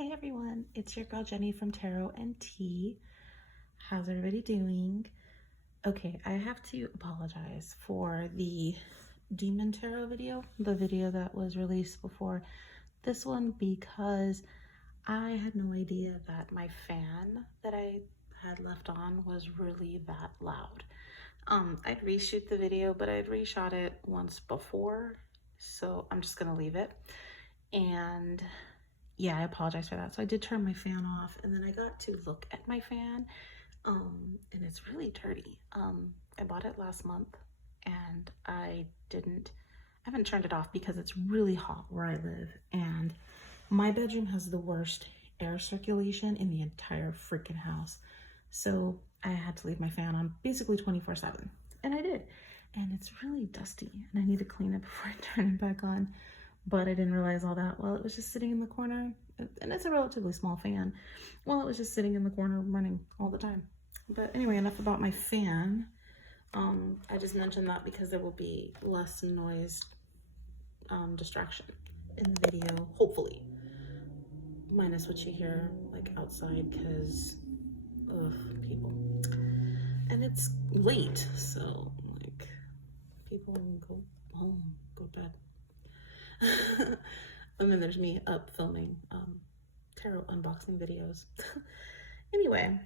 Hey everyone, it's your girl Jenny from Tarot and Tea. How's everybody doing? Okay, I have to apologize for the Demon Tarot video, the video that was released before this one, because I had no idea that my fan that I had left on was really that loud. I'd reshoot the video, but I'd reshot it once before, so I'm just gonna leave it. And yeah, I apologize for that. So I did turn my fan off, and then I got to look at my fan, and it's really dirty. I bought it last month, and I haven't turned it off because it's really hot where I live, and my bedroom has the worst air circulation in the entire freaking house. So I had to leave my fan on basically 24/7, and I did. And it's really dusty, and I need to clean it before I turn it back on. But I didn't realize all that while it was just sitting in the corner, and it's a relatively small fan, while it was just sitting in the corner running all the time. But anyway, enough about my fan. I just mentioned that because there will be less noise distraction in the video, hopefully, minus what you hear like outside, because people, and it's late, so like people go home, go to bed. And then there's me up filming tarot unboxing videos. Anyway,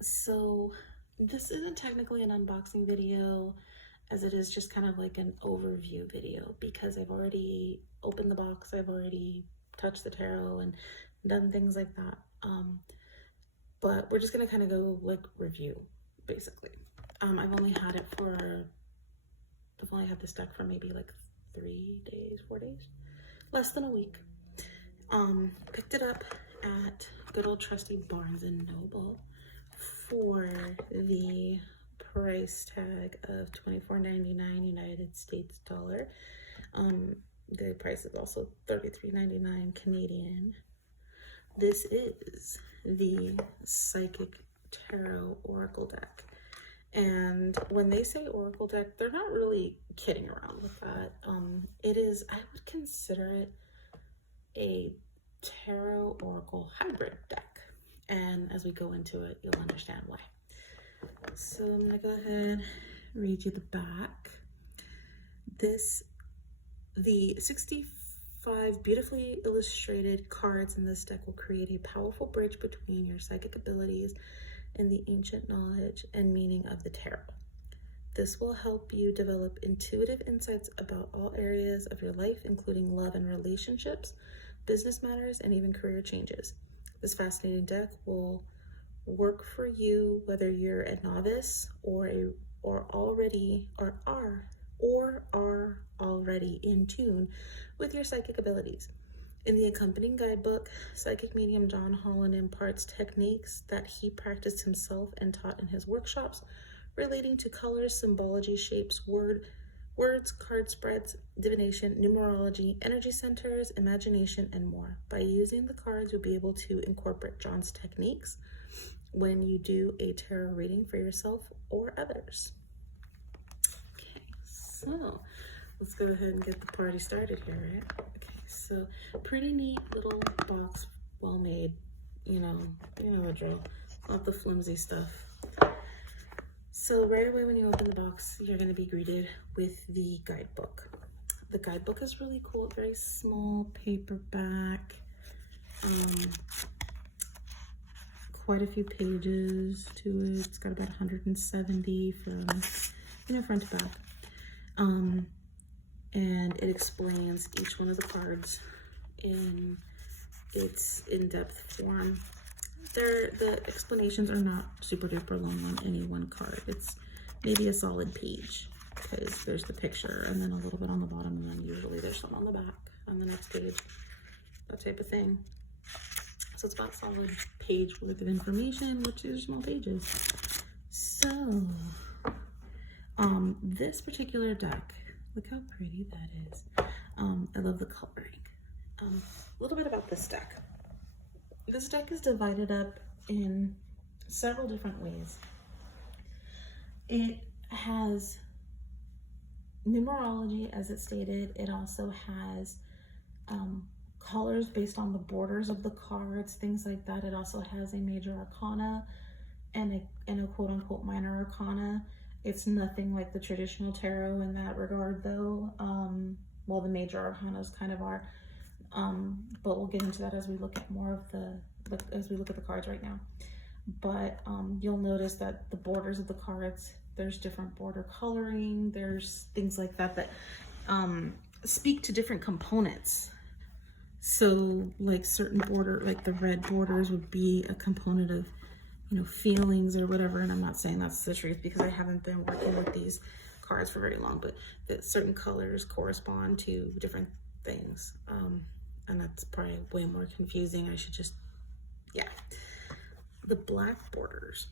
so this isn't technically an unboxing video, as it is just kind of like an overview video, because I've already opened the box, I've already touched the tarot and done things like that. But we're just gonna kind of go like review, basically. I've only had this deck for maybe like 4 days, less than a week. Picked it up at good old trusty Barnes and Noble for the price tag of $24.99 United States dollar. The price is also $33.99 Canadian. This is the Psychic Tarot Oracle deck. And when they say Oracle deck, they're not really kidding around with that. It is, I would consider it a Tarot Oracle hybrid deck. And as we go into it, you'll understand why. So I'm gonna go ahead and read you the back. The 65 beautifully illustrated cards in this deck will create a powerful bridge between your psychic abilities and the ancient knowledge and meaning of the tarot. This will help you develop intuitive insights about all areas of your life, including love and relationships, business matters, and even career changes. This fascinating deck will work for you whether you're a novice or are already in tune with your psychic abilities. In the accompanying guidebook, psychic medium John Holland imparts techniques that he practiced himself and taught in his workshops relating to colors, symbology, shapes, words, card spreads, divination, numerology, energy centers, imagination, and more. By using the cards, you'll be able to incorporate John's techniques when you do a tarot reading for yourself or others. Okay, so let's go ahead and get the party started here, right? Okay. So pretty neat little box, well made, you know the drill, not the flimsy stuff. So right away when you open the box, you're going to be greeted with the guidebook. The guidebook is really cool, very small paperback, quite a few pages to it. It's got about 170 from front to back. And it explains each one of the cards in its in-depth form. The explanations are not super duper long on any one card. It's maybe a solid page, because there's the picture and then a little bit on the bottom, and then usually there's some on the back on the next page, that type of thing. So it's about a solid page worth of information, which is small pages. So this particular deck, look how pretty that is. I love the coloring. A little bit about this deck. This deck is divided up in several different ways. It has numerology, as it stated. It also has colors based on the borders of the cards, things like that. It also has a major arcana and a quote-unquote minor arcana. It's nothing like the traditional tarot in that regard, though. Well, the major arcanas kind of are, but we'll get into that as we look at more of as we look at the cards right now. But you'll notice that the borders of the cards, there's different border coloring, there's things like that that speak to different components. So like certain border, like the red borders would be a component of, you know, feelings or whatever. And I'm not saying that's the truth because I haven't been working with these cards for very long, but that certain colors correspond to different things. And that's probably way more confusing. I should just, yeah. The black borders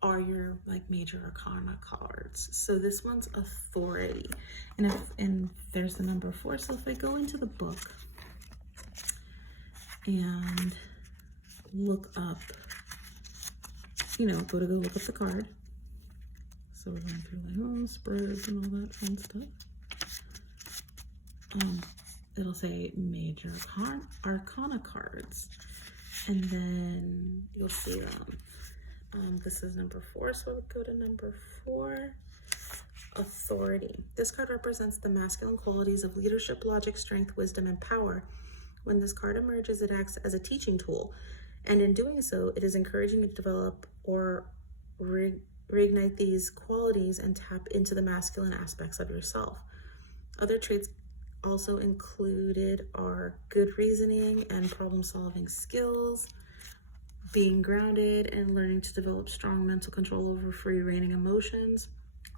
are your like major arcana cards. So this one's authority. And there's the number 4. So if I go into the book and look up, you know, go look up the card. So we're going through like home spreads and all that fun stuff. It'll say major arcana cards, and then you'll see them. This is number 4, so I would go to number 4. Authority. This card represents the masculine qualities of leadership, logic, strength, wisdom, and power. When this card emerges, it acts as a teaching tool, and in doing so, it is encouraging you to develop or reignite these qualities and tap into the masculine aspects of yourself. Other traits also included are good reasoning and problem-solving skills, being grounded, and learning to develop strong mental control over free-reigning emotions.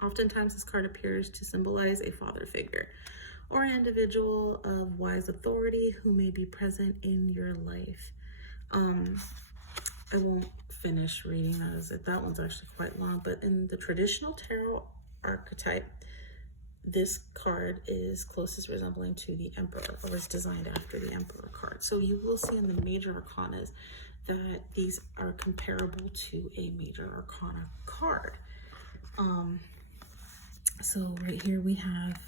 Oftentimes, this card appears to symbolize a father figure or an individual of wise authority who may be present in your life. I won't finish reading that, as that one's actually quite long, but in the traditional tarot archetype, this card is closest resembling to the Emperor, or is designed after the Emperor card. So you will see in the major arcanas that these are comparable to a major arcana card. So right here we have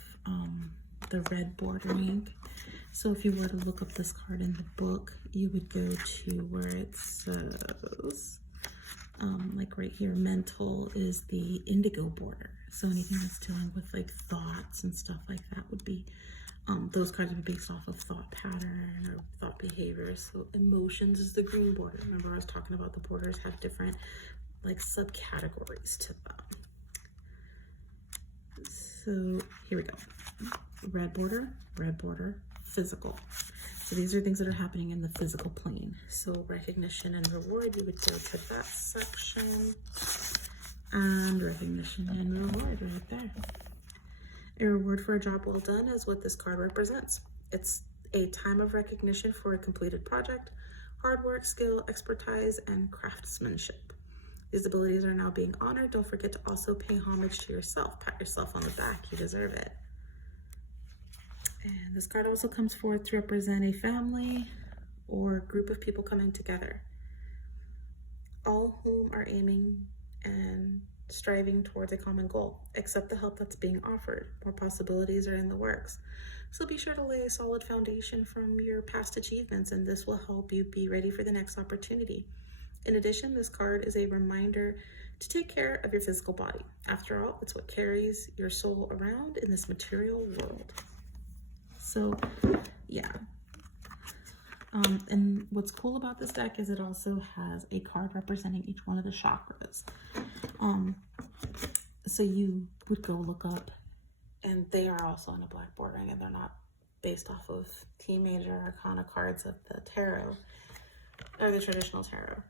the red bordering. So if you were to look up this card in the book, you would go to where it says, like right here, mental is the indigo border. So anything that's dealing with like thoughts and stuff like that would be, those cards would be based off of thought pattern or thought behaviors. So emotions is the green border. Remember I was talking about the borders have different like subcategories to them. So here we go. Red border, physical. So these are things that are happening in the physical plane. So recognition and reward, you would go to that section. And recognition and reward right there. A reward for a job well done is what this card represents. It's a time of recognition for a completed project, hard work, skill, expertise, and craftsmanship. These abilities are now being honored. Don't forget to also pay homage to yourself. Pat yourself on the back. You deserve it. And this card also comes forth to represent a family or group of people coming together, all whom are aiming and striving towards a common goal. Accept the help that's being offered. More possibilities are in the works. So be sure to lay a solid foundation from your past achievements, and this will help you be ready for the next opportunity. In addition, this card is a reminder to take care of your physical body. After all, it's what carries your soul around in this material world. So, yeah. And what's cool about this deck is it also has a card representing each one of the chakras. So you would go look up, and they are also on a black bordering, and they're not based off of the major arcana cards of the tarot, or the traditional tarot.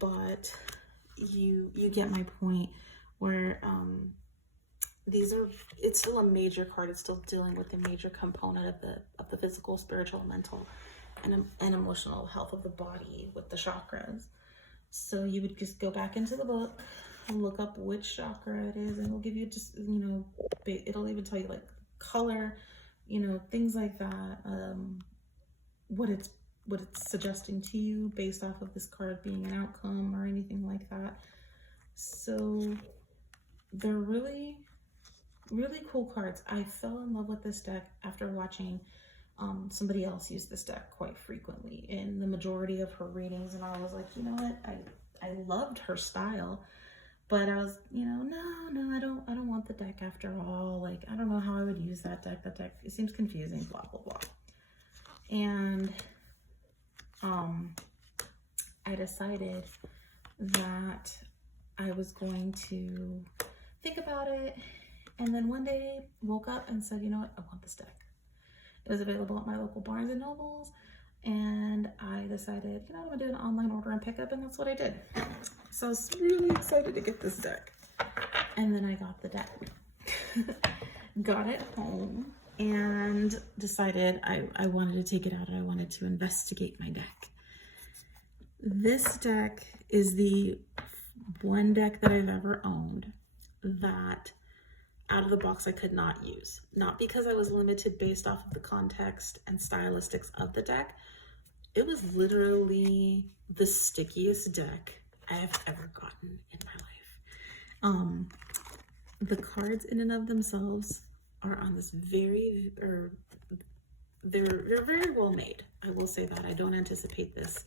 But you get my point, where it's still a major card. It's still dealing with the major component of the physical, spiritual, mental, and emotional health of the body with the chakras. So you would just go back into the book, look up which chakra it is, and it'll give you just, you know, it'll even tell you like color, you know, things like that, what it's suggesting to you based off of this card being an outcome or anything like that. So they're really, really cool cards. I fell in love with this deck after watching Somebody else used this deck quite frequently in the majority of her readings, and I was like, you know what, I loved her style, but I was, you know, no, I don't want the deck after all. Like, I don't know how I would use that deck. That deck, it seems confusing, blah, blah, blah. And I decided that I was going to think about it, and then one day woke up and said, you know what, I want this deck. It was available at my local Barnes and Nobles, and I decided, you know, I'm gonna do an online order and pickup, and that's what I did. So I was really excited to get this deck. And then I got the deck. Got it home and decided I wanted to take it out and I wanted to investigate my deck. This deck is the one deck that I've ever owned that out of the box I could not use. Not because I was limited based off of the context and stylistics of the deck. It was literally the stickiest deck I have ever gotten in my life. The cards in and of themselves are on this they're very well made. I will say that. I don't anticipate this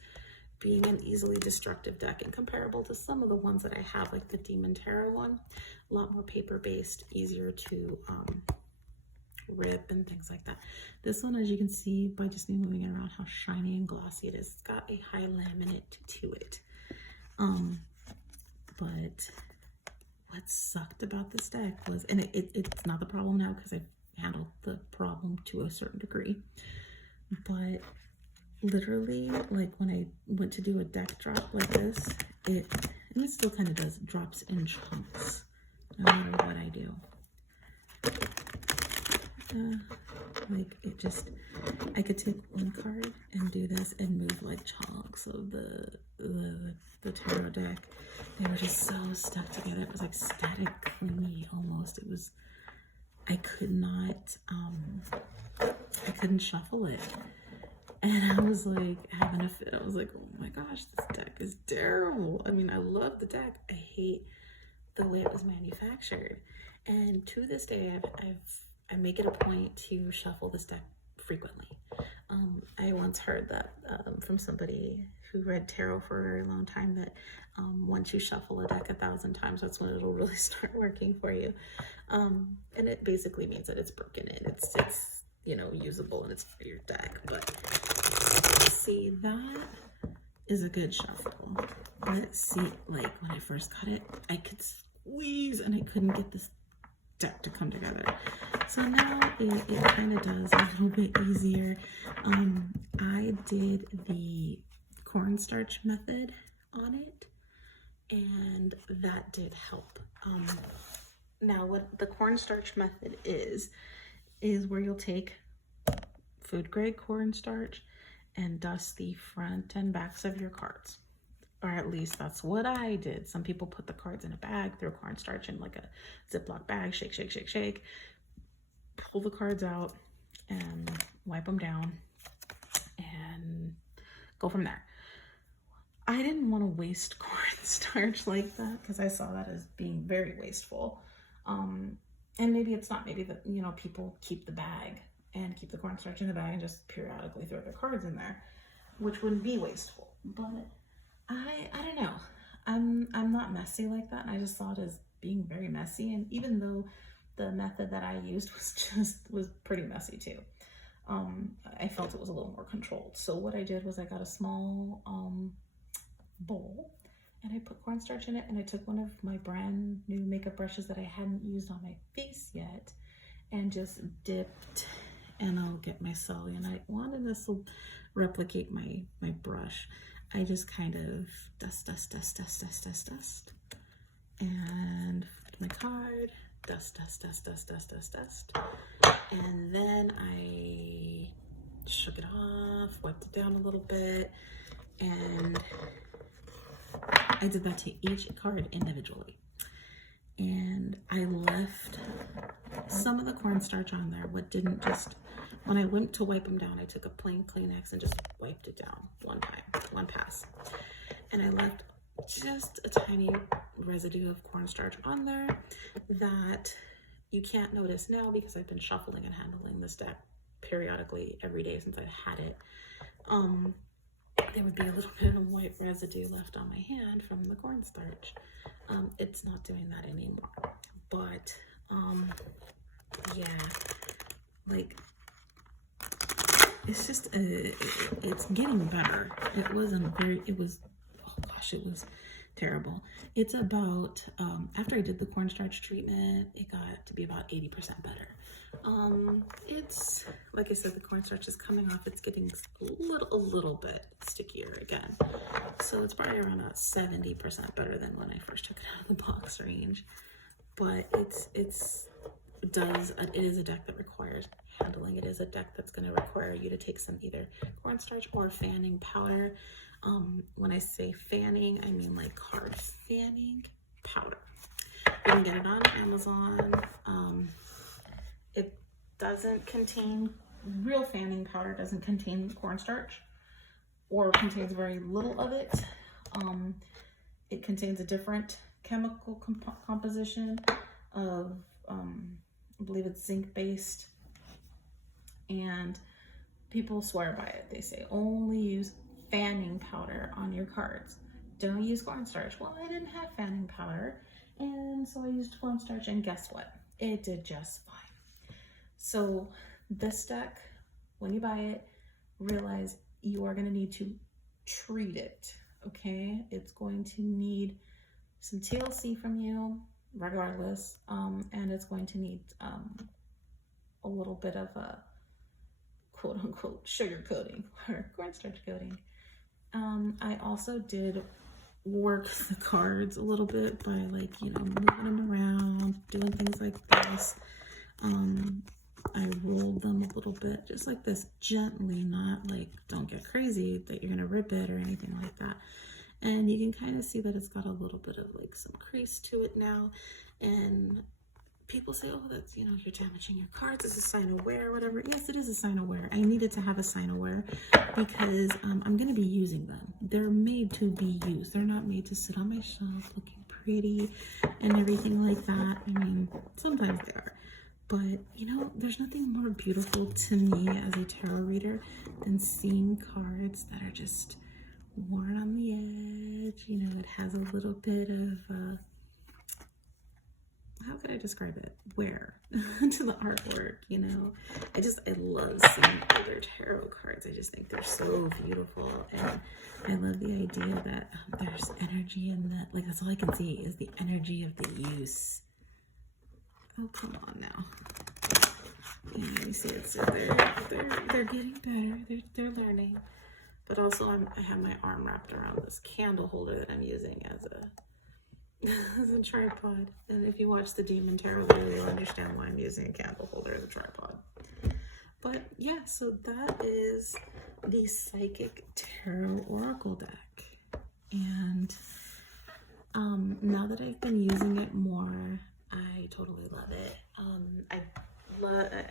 being an easily destructive deck and comparable to some of the ones that I have, like the Demon Tarot one. A lot more paper-based, easier to rip and things like that. This one, as you can see by just me moving it around, how shiny and glossy it is. It's got a high laminate to it. But what sucked about this deck was, and it's not the problem now because I've handled the problem to a certain degree, but literally, like when I went to do a deck drop like this, and it still kind of does, drops in chunks no matter what I do. Like it just, I could take one card and do this and move like chunks of the tarot deck. They were just so stuck together. It was like static clingy almost. It was, I couldn't shuffle it. And I was like having a fit. I was like, oh my gosh, this deck is terrible. I mean, I love the deck. I hate the way it was manufactured. And to this day, I make it a point to shuffle this deck frequently. I once heard that from somebody who read tarot for a very long time, that once you shuffle a deck 1,000 times, that's when it'll really start working for you. And it basically means that it's broken in. It's you know, usable and it's for your deck. But see, that is a good shuffle. Let's see, like when I first got it, I could squeeze and I couldn't get this deck to come together. So now it kind of does a little bit easier. I did the cornstarch method on it, and that did help. Now what the cornstarch method is where you'll take food grade cornstarch and dust the front and backs of your cards. Or at least that's what I did. Some people put the cards in a bag, throw cornstarch in like a Ziploc bag, shake, shake, shake, shake, pull the cards out and wipe them down and go from there. I didn't want to waste cornstarch like that because I saw that as being very wasteful. And maybe it's not, maybe that, you know, people keep the bag and keep the cornstarch in the bag and just periodically throw their cards in there, which wouldn't be wasteful. But I don't know. I'm not messy like that. And I just saw it as being very messy. And even though the method that I used was pretty messy too, I felt it was a little more controlled. So what I did was I got a small bowl and I put cornstarch in it, and I took one of my brand new makeup brushes that I hadn't used on my face yet and just dipped, and I'll get my selenite one, and this will replicate my brush. I just kind of dust, and my card, dust, and then I shook it off, wiped it down a little bit, and I did that to each card individually. And I left some of the cornstarch on there, but didn't just, when I went to wipe them down, I took a plain Kleenex and just wiped it down one pass. And I left just a tiny residue of cornstarch on there that you can't notice now because I've been shuffling and handling this deck periodically every day since I've had it, there would be a little bit of white residue left on my hand from the cornstarch. It's not doing that anymore. But yeah, like, it's just it's getting better. It was, oh gosh, it was terrible. It's about after I did the cornstarch treatment, it got to be about 80% better. It's, like I said, the cornstarch is coming off. It's getting a little bit stickier again. So it's probably around 70% better than when I first took it out of the box range. But it is a deck that requires handling. It is a deck that's going to require you to take some either cornstarch or fanning powder. When I say fanning, I mean like hard fanning powder. You can get it on Amazon. It doesn't contain, real fanning powder doesn't contain cornstarch, or contains very little of it. It contains a different chemical composition of, I believe it's zinc based, and people swear by it. They say only use fanning powder on your cards. Don't use cornstarch. Well, I didn't have fanning powder, and so I used cornstarch, and guess what? It did just fine. So this deck, when you buy it, realize you are going to need to treat it, okay? It's going to need some TLC from you, regardless, and it's going to need a little bit of a quote-unquote sugar coating or cornstarch coating. I also did work the cards a little bit by, like, you know, moving them around, doing things like this. I rolled them a little bit, just like this, gently, not like, don't get crazy that you're gonna rip it or anything like that. And you can kind of see that it's got a little bit of like some crease to it now. And people say, oh, that's, you know, you're damaging your cards. It's a sign of wear or whatever. Yes, it is a sign of wear. I needed to have a sign of wear because I'm going to be using them. They're made to be used. They're not made to sit on my shelf looking pretty and everything like that. I mean, sometimes they are. But, you know, there's nothing more beautiful to me as a tarot reader than seeing cards that are just worn on the edge. You know, it has a little bit of, how could I describe it? Wear to the artwork, you know. I love seeing older tarot cards. I just think they're so beautiful. And I love the idea that there's energy in that. Like, that's all I can see is the energy of the use. Oh, come on now. Yeah, you see it. So they're getting better. They're learning. But also, I have my arm wrapped around this candle holder that I'm using as a tripod. And if you watch the Demon Tarot video, you'll understand why I'm using a candle holder as a tripod. But yeah, so that is the Psychic Tarot Oracle deck. And now that I've been using it more, I totally love it.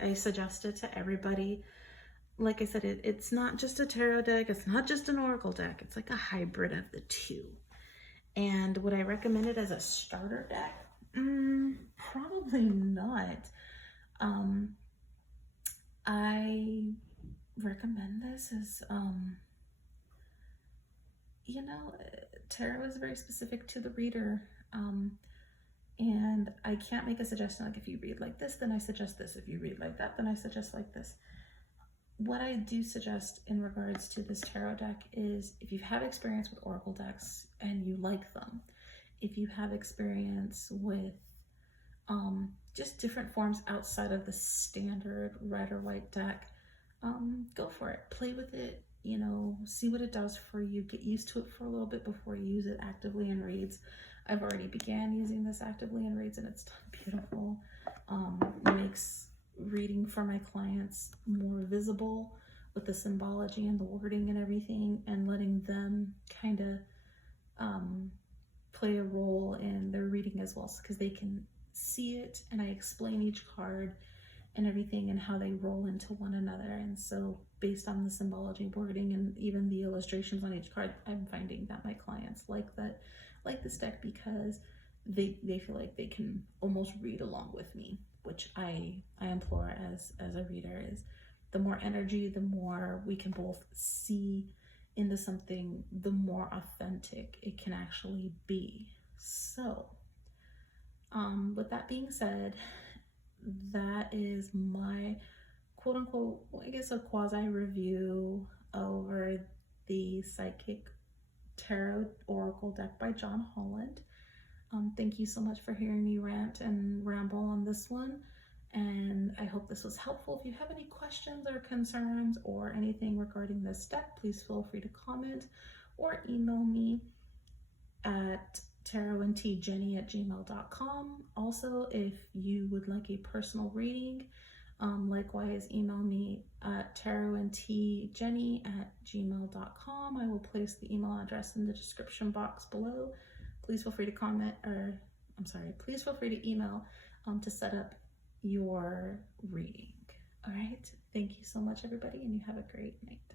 I suggest it to everybody. Like I said, it's not just a tarot deck. It's not just an oracle deck. It's like a hybrid of the two. And would I recommend it as a starter deck? Probably not. I recommend this as, you know, tarot is very specific to the reader. And I can't make a suggestion like, if you read like this, then I suggest this. If you read like that, then I suggest like this. What I do suggest in regards to this tarot deck is, if you have experience with oracle decks and you like them, if you have experience with just different forms outside of the standard red or white deck, go for it. Play with it, you know, see what it does for you. Get used to it for a little bit before you use it actively in reads. I've already began using this actively in reads and it's done beautiful. It makes reading for my clients more visible with the symbology and the wording and everything, and letting them kind of play a role in their reading as well, because they can see it and I explain each card and everything and how they roll into one another. And so based on the symbology, wording, and even the illustrations on each card, I'm finding that my clients like this deck because they feel like they can almost read along with me, which I implore as a reader is the more energy, the more we can both see into something, the more authentic it can actually be. So, with that being said, that is my quote unquote, I guess, a quasi review over the Psychic Tarot Oracle deck by John Holland. Thank you so much for hearing me rant and ramble on this one, and I hope this was helpful. If you have any questions or concerns or anything regarding this deck, please feel free to comment or email me at tarotandtjenny@gmail.com. Also, if you would like a personal reading, likewise email me at tarotandtjenny@gmail.com. I will place the email address in the description box below. Please feel free to comment, or please feel free to email to set up your reading. All right, thank you so much, everybody, and you have a great night.